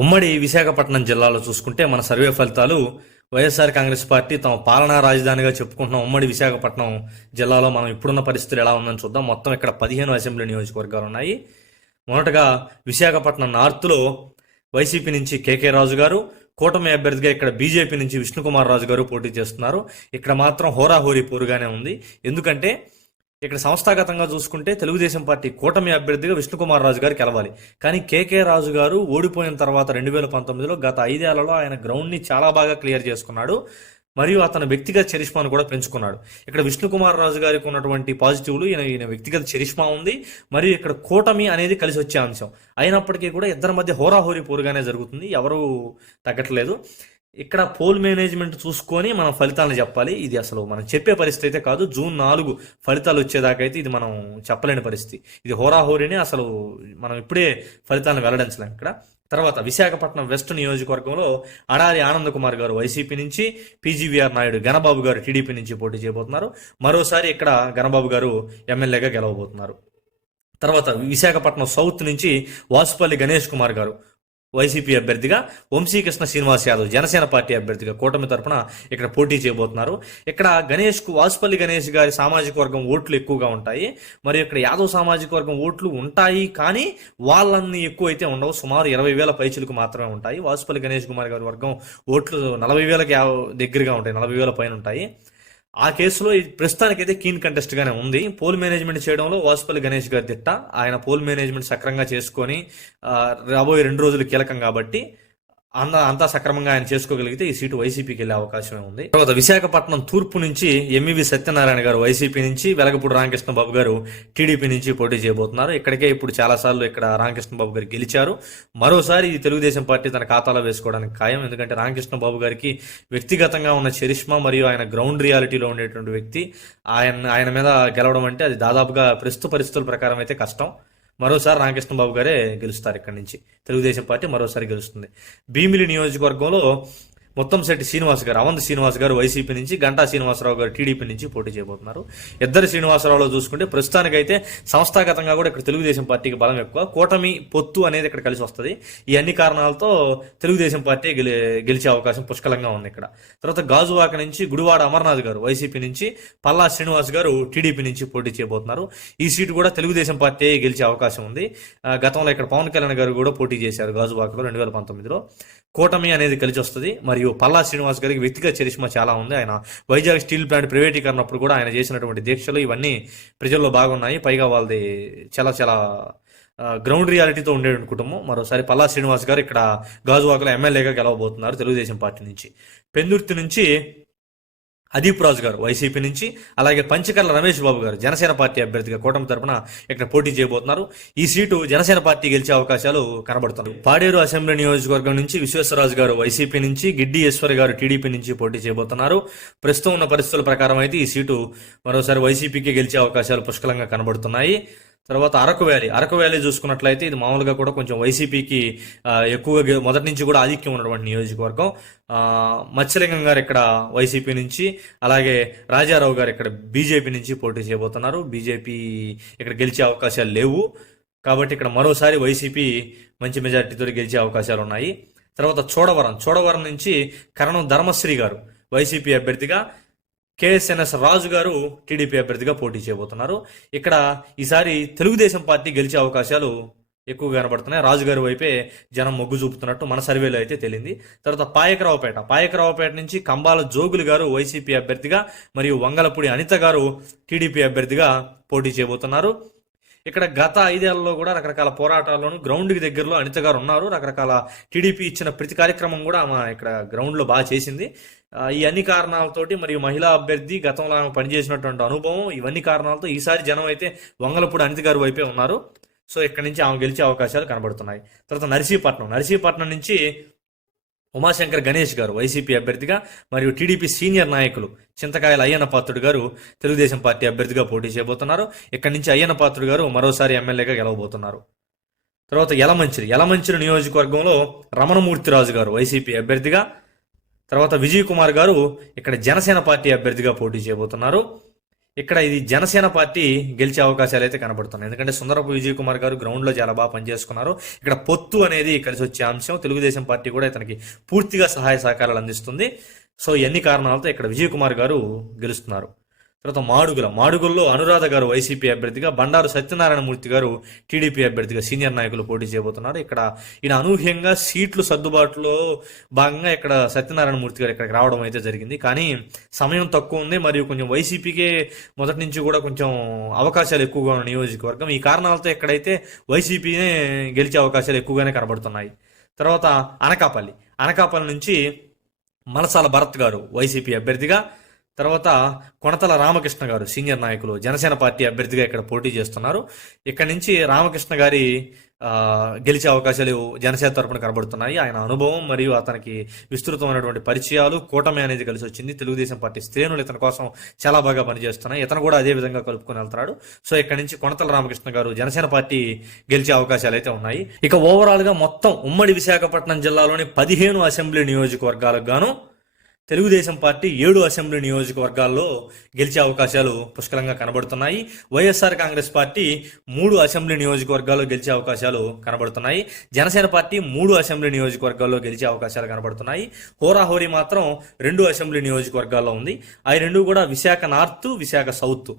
ఉమ్మడి విశాఖపట్నం జిల్లాలో చూసుకుంటే మన సర్వే ఫలితాలు వైఎస్ఆర్ కాంగ్రెస్ పార్టీ తమ పాలనా రాజధానిగా చెప్పుకుంటున్న ఉమ్మడి విశాఖపట్నం జిల్లాలో మనం ఇప్పుడున్న పరిస్థితులు ఎలా ఉందని చూద్దాం. మొత్తం ఇక్కడ 15 అసెంబ్లీ నియోజకవర్గాలు ఉన్నాయి. మొదటగా విశాఖపట్నం నార్త్లో వైసీపీ నుంచి కేకే రాజు గారు, కూటమి అభ్యర్థిగా ఇక్కడ బీజేపీ నుంచి విష్ణుకుమార్ రాజు గారు పోటీ చేస్తున్నారు. ఇక్కడ మాత్రం హోరాహోరీ పోరుగానే ఉంది. ఎందుకంటే ఇక్కడ సంస్థాగతంగా చూసుకుంటే తెలుగుదేశం పార్టీ కూటమి అభ్యర్థిగా విష్ణుకుమార్ రాజు గారు గెలవాలి. కానీ కేకే రాజు గారు ఓడిపోయిన తర్వాత 2019లో గత 5 ఏళ్లలో ఆయన గ్రౌండ్ని చాలా బాగా క్లియర్ చేసుకున్నాడు. మరియు అతని వ్యక్తిగత చరిష్మాను కూడా పెంచుకున్నాడు. ఇక్కడ విష్ణుకుమార్ రాజు గారికి ఉన్నటువంటి పాజిటివ్లు ఈయన వ్యక్తిగత చరిష్మా ఉంది. మరియు ఇక్కడ కూటమి అనేది కలిసి వచ్చే అంశం అయినప్పటికీ కూడా ఇద్దరి మధ్య హోరాహోరీ పోరుగానే జరుగుతుంది. ఎవరు తగ్గట్లేదు. ఇక్కడ పోల్ మేనేజ్మెంట్ చూసుకొని మనం ఫలితాలను చెప్పాలి. ఇది అసలు మనం చెప్పే పరిస్థితి అయితే కాదు. జూన్ 4 ఫలితాలు వచ్చేదాకా అయితే ఇది మనం చెప్పలేని పరిస్థితి. ఇది హోరాహోరీనే. అసలు మనం ఇప్పుడే ఫలితాలను వెల్లడించలేం. ఇక్కడ తర్వాత విశాఖపట్నం వెస్ట్ నియోజకవర్గంలో అడారి ఆనంద్ కుమార్ గారు వైసీపీ నుంచి, పీజీవీఆర్ నాయుడు గణబాబు గారు టీడీపీ నుంచి పోటీ చేయబోతున్నారు. మరోసారి ఇక్కడ గణబాబు గారు ఎమ్మెల్యేగా గెలవబోతున్నారు. తర్వాత విశాఖపట్నం సౌత్ నుంచి వాసుపల్లి గణేష్ కుమార్ గారు వైసీపీ అభ్యర్థిగా, వంశీకృష్ణ శ్రీనివాస్ యాదవ్ జనసేన పార్టీ అభ్యర్థిగా కూటమి తరపున ఇక్కడ పోటీ చేయబోతున్నారు. ఇక్కడ వాసుపల్లి గణేష్ గారి సామాజిక వర్గం ఓట్లు ఎక్కువగా ఉంటాయి. మరియు ఇక్కడ యాదవ్ సామాజిక వర్గం ఓట్లు ఉంటాయి, కానీ వాళ్ళన్ని ఎక్కువ అయితే ఉండవు. సుమారు 20,000 పైచులకు మాత్రమే ఉంటాయి. వాసుపల్లి గణేష్ కుమార్ గారి వర్గం ఓట్లు 40,000కి దగ్గరగా ఉంటాయి, 40,000 పైన ఉంటాయి. ఆ కేసులో ప్రస్తుతానికైతే కీన్ కంటెస్ట్ గానే ఉంది. పోల్ మేనేజ్మెంట్ చేయడంలో వాసుపల్లి గణేష్ గారి దిట్ట. ఆయన పోల్ మేనేజ్మెంట్ సక్రంగా చేసుకొని రాబోయే 2 రోజులు కీలకం కాబట్టి అంతా సక్రమంగా ఆయన చేసుకోగలిగితే ఈ సీటు వైసీపీకి వెళ్ళే అవకాశమే ఉంది. తర్వాత విశాఖపట్నం తూర్పు నుంచి ఎంఈవి సత్యనారాయణ గారు వైసీపీ నుంచి, వెలగపూడి రామకృష్ణ బాబు గారు టీడీపీ నుంచి పోటీ చేయబోతున్నారు. ఇక్కడికే ఇప్పుడు చాలా సార్లు ఇక్కడ రామకృష్ణ బాబు గారు గెలిచారు. మరోసారి ఈ తెలుగుదేశం పార్టీ తన ఖాతాలో వేసుకోవడానికి ఖాయం. ఎందుకంటే రామకృష్ణ బాబు గారికి వ్యక్తిగతంగా ఉన్న చరిష్మా మరియు ఆయన గ్రౌండ్ రియాలిటీలో ఉండేటువంటి వ్యక్తి. ఆయన మీద గెలవడం అంటే అది దాదాపుగా ప్రస్తుత పరిస్థితుల ప్రకారం అయితే కష్టం. మరోసారి రామకృష్ణ బాబు గారే గెలుస్తారు. ఇక్కడి నుంచి తెలుగుదేశం పార్టీ మరోసారి గెలుస్తుంది. భీమిలి నియోజకవర్గంలో ముత్తంశెట్టి శ్రీనివాస్ గారు, అవంతి శ్రీనివాస్ గారు వైసీపీ నుంచి, గంటా శ్రీనివాసరావు గారు టీడీపీ నుంచి పోటీ చేయబోతున్నారు. ఇద్దరు శ్రీనివాసరావులో చూసుకుంటే ప్రస్తుతానికైతే సంస్థాగతంగా కూడా ఇక్కడ తెలుగుదేశం పార్టీకి బలం ఎక్కువ. కూటమి పొత్తు అనేది ఇక్కడ కలిసి వస్తుంది. ఈ అన్ని కారణాలతో తెలుగుదేశం పార్టీ గెలిచే అవకాశం పుష్కలంగా ఉంది. ఇక్కడ తర్వాత గాజువాక నుంచి గుడివాడ అమర్నాథ్ గారు వైసీపీ నుంచి, పల్లా శ్రీనివాస్ గారు టీడీపీ నుంచి పోటీ చేయబోతున్నారు. ఈ సీటు కూడా తెలుగుదేశం పార్టీ గెలిచే అవకాశం ఉంది. గతంలో ఇక్కడ పవన్ కళ్యాణ్ గారు కూడా పోటీ చేశారు గాజువాకలో 2019లో. కూటమి అనేది కలిసి వస్తుంది. మరియు పల్లా శ్రీనివాస్ గారికి వ్యక్తిగత చరిష్మా చాలా ఉంది. ఆయన వైజాగ్ స్టీల్ ప్లాంట్ ప్రైవేటీకరణ అప్పుడు కూడా ఆయన చేసినటువంటి దీక్షలు ఇవన్నీ ప్రజల్లో బాగున్నాయి. పైగా వాళ్ళది చాలా చాలా గ్రౌండ్ రియాలిటీతో ఉండే కుటుంబం. మరోసారి పల్లా శ్రీనివాస్ గారు ఇక్కడ గాజువాకలో ఎమ్మెల్యేగా గెలవబోతున్నారు తెలుగుదేశం పార్టీ నుంచి. పెందుర్తి నుంచి అదీప్ రాజు గారు వైసీపీ నుంచి, అలాగే పంచకర్ల రమేష్ బాబు గారు జనసేన పార్టీ అభ్యర్థిగా కూటమి తరపున ఇక్కడ పోటీ చేయబోతున్నారు. ఈ సీటు జనసేన పార్టీ గెలిచే అవకాశాలు కనబడుతున్నాయి. పాడేరు అసెంబ్లీ నియోజకవర్గం నుంచి విశ్వేశ్వరరాజు గారు వైసీపీ నుంచి, గిడ్డి ఈశ్వర్ గారు టీడీపీ నుంచి పోటీ చేయబోతున్నారు. ప్రస్తుతం ఉన్న పరిస్థితుల ప్రకారం అయితే ఈ సీటు మరోసారి వైసీపీకి గెలిచే అవకాశాలు పుష్కలంగా కనబడుతున్నాయి. తర్వాత అరకు వ్యాలీ చూసుకున్నట్లయితే ఇది మామూలుగా కూడా కొంచెం వైసీపీకి ఎక్కువగా మొదటి నుంచి కూడా ఆధిక్యం ఉన్నటువంటి నియోజకవర్గం. మత్స్యలింగం గారు ఇక్కడ వైసీపీ నుంచి, అలాగే రాజారావు గారు ఇక్కడ బీజేపీ నుంచి పోటీ చేయబోతున్నారు. బీజేపీ ఇక్కడ గెలిచే అవకాశాలు లేవు కాబట్టి ఇక్కడ మరోసారి వైసీపీ మంచి మెజార్టీతో గెలిచే అవకాశాలు ఉన్నాయి. తర్వాత చోడవరం నుంచి కరణం ధర్మశ్రీ గారు వైసీపీ అభ్యర్థిగా, కేఎస్ఎన్ఎస్ రాజు గారు టీడీపీ అభ్యర్థిగా పోటీ చేయబోతున్నారు. ఇక్కడ ఈసారి తెలుగుదేశం పార్టీ గెలిచే అవకాశాలు ఎక్కువగా కనబడుతున్నాయి. రాజుగారి వైపే జనం మొగ్గు చూపుతున్నట్టు మన సర్వేలో అయితే తేలింది. తర్వాత పాయకరావుపేట నుంచి కంబాల జోగులు గారు వైసీపీ అభ్యర్థిగా, మరియు వంగలపూడి అనిత గారు టీడీపీ అభ్యర్థిగా పోటీ చేయబోతున్నారు. ఇక్కడ గత 5 ఏళ్లలో కూడా రకరకాల పోరాటాల్లోనూ గ్రౌండ్కి దగ్గరలో అనిత గారు ఉన్నారు. రకరకాల టీడీపీ ఇచ్చిన ప్రతి కార్యక్రమం కూడా ఆమె ఇక్కడ గ్రౌండ్లో బాగా చేసింది. ఈ అన్ని కారణాలతోటి, మరియు మహిళా అభ్యర్థి, గతంలో ఆమె పనిచేసినటువంటి అనుభవం, ఇవన్నీ కారణాలతో ఈసారి జనం అయితే వంగలపూడి అనిత గారి వైపే ఉన్నారు. సో ఇక్కడ నుంచి ఆమె గెలిచే అవకాశాలు కనబడుతున్నాయి. తర్వాత నర్సీపట్నం నుంచి ఉమాశంకర్ గణేష్ గారు వైసీపీ అభ్యర్థిగా, మరియు టీడీపీ సీనియర్ నాయకులు చింతకాయల అయ్యన్న పాత్రుడు గారు తెలుగుదేశం పార్టీ అభ్యర్థిగా పోటీ చేయబోతున్నారు. ఇక్కడి నుంచి అయ్యన్న పాత్రుడు గారు మరోసారి ఎమ్మెల్యేగా గెలవబోతున్నారు. తర్వాత యలమంచిలి నియోజకవర్గంలో రమణమూర్తిరాజు గారు వైసీపీ అభ్యర్థిగా, తర్వాత విజయ్ కుమార్ గారు ఇక్కడ జనసేన పార్టీ అభ్యర్థిగా పోటీ చేయబోతున్నారు. ఇక్కడ ఇది జనసేన పార్టీ గెలిచే అవకాశాలు అయితే కనబడుతున్నాయి. ఎందుకంటే సుందరపు విజయ్ కుమార్ గారు గ్రౌండ్ లో చాలా బాగా పనిచేసుకున్నారు. ఇక్కడ పొత్తు అనేది కలిసి వచ్చే అంశం. తెలుగుదేశం పార్టీ కూడా ఇతనికి పూర్తిగా సహాయ సహకారాలు అందిస్తుంది. సో ఎన్ని కారణాలతో ఇక్కడ విజయ్ కుమార్ గారు గెలుస్తున్నారు. తర్వాత మాడుగుల్లో అనురాధ గారు వైసీపీ అభ్యర్థిగా, బండారు సత్యనారాయణ మూర్తి గారు టీడీపీ అభ్యర్థిగా సీనియర్ నాయకులు పోటీ చేయబోతున్నారు. ఇక్కడ ఈయన అనూహ్యంగా సీట్లు సర్దుబాటులో భాగంగా ఇక్కడ సత్యనారాయణ మూర్తి గారు ఇక్కడికి రావడం అయితే జరిగింది. కానీ సమయం తక్కువ ఉంది, మరియు కొంచెం వైసీపీకే మొదటి నుంచి కూడా కొంచెం అవకాశాలు ఎక్కువగా ఉన్న నియోజకవర్గం. ఈ కారణాలతో ఎక్కడైతే వైసీపీనే గెలిచే అవకాశాలు ఎక్కువగానే కనబడుతున్నాయి. తర్వాత అనకాపల్లి నుంచి మలసాల భరత్ గారు వైసీపీ అభ్యర్థిగా, తర్వాత కొనతల రామకృష్ణ గారు సీనియర్ నాయకులు జనసేన పార్టీ అభ్యర్థిగా ఇక్కడ పోటీ చేస్తున్నారు. ఇక్కడ నుంచి రామకృష్ణ గారి గెలిచే అవకాశాలు జనసేన తరపున కనబడుతున్నాయి. ఆయన అనుభవం మరియు అతనికి విస్తృతమైనటువంటి పరిచయాలు, కూటమి అనేది కలిసి వచ్చింది. తెలుగుదేశం పార్టీ శ్రేణులు ఇతని కోసం చాలా బాగా పనిచేస్తున్నాయి. ఇతను కూడా అదే విధంగా కలుపుకొని వెళ్తున్నాడు. సో ఇక్కడ నుంచి కొనతల రామకృష్ణ గారు జనసేన పార్టీ గెలిచే అవకాశాలు అయితే ఉన్నాయి. ఇక ఓవరాల్ గా మొత్తం ఉమ్మడి విశాఖపట్నం జిల్లాలోని 15 అసెంబ్లీ నియోజకవర్గాలకు గాను తెలుగుదేశం పార్టీ 7 అసెంబ్లీ నియోజకవర్గాల్లో గెలిచే అవకాశాలు పుష్కలంగా కనబడుతున్నాయి. వైఎస్ఆర్ కాంగ్రెస్ పార్టీ 3 అసెంబ్లీ నియోజకవర్గాల్లో గెలిచే అవకాశాలు కనబడుతున్నాయి. జనసేన పార్టీ 3 అసెంబ్లీ నియోజకవర్గాల్లో గెలిచే అవకాశాలు కనబడుతున్నాయి. హోరాహోరీ మాత్రం 2 అసెంబ్లీ నియోజకవర్గాల్లో ఉంది. అవి 2 కూడా విశాఖ నార్త్, విశాఖ సౌత్